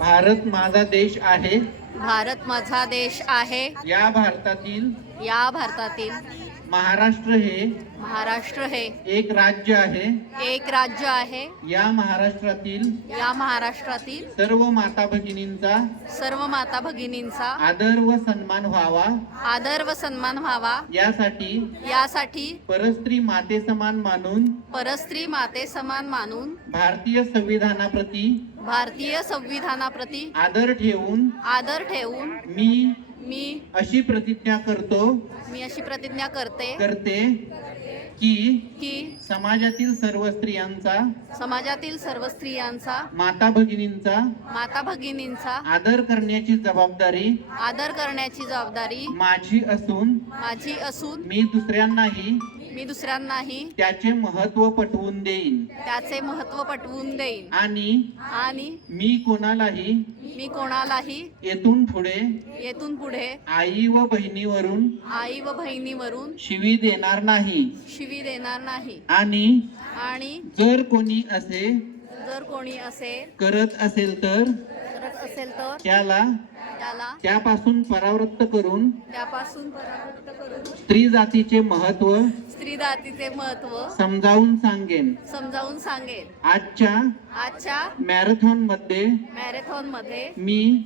भारत माझा देश आहे. भारत माझा देश आहे. या भारतातील महाराष्ट्र हे एक राज्य आहे. या महाराष्ट्रातील सर्व माता भगिनींचा आदर व सन्मान व्हावा यासाठी परस्त्री माते समान मानून भारतीय संविधानाप्रती आदर ठेवून मी अशी प्रतिज्ञा करते की समाजातील सर्व स्त्रियांचा माता भगिनींचा आदर करण्याची जबाबदारी माझी असून मी दुसऱ्यांनाही त्याचे महत्त्व पटवून देईन आणि मी कोणालाही येथून पुढे आई व बहिणीवरून शिवी देणार नाही. आणि जर कोणी असे करत असेल तर त्याला त्यापासून परावृत्त करून स्त्री जातीचे महत्त्व समजावून सांगेन. आजच्या मॅरेथॉन मध्ये मी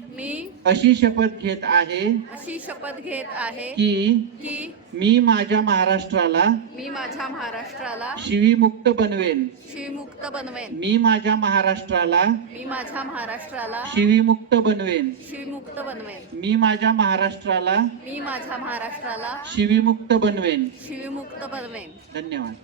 अशी शपथ घेत आहे की मी माझ्या महाराष्ट्राला शिवीमुक्त बनवेन. मी माझ्या महाराष्ट्राला शिवीमुक्त बनवेन. मी माझ्या महाराष्ट्राला शिवीमुक्त बनवेन. धन्यवाद.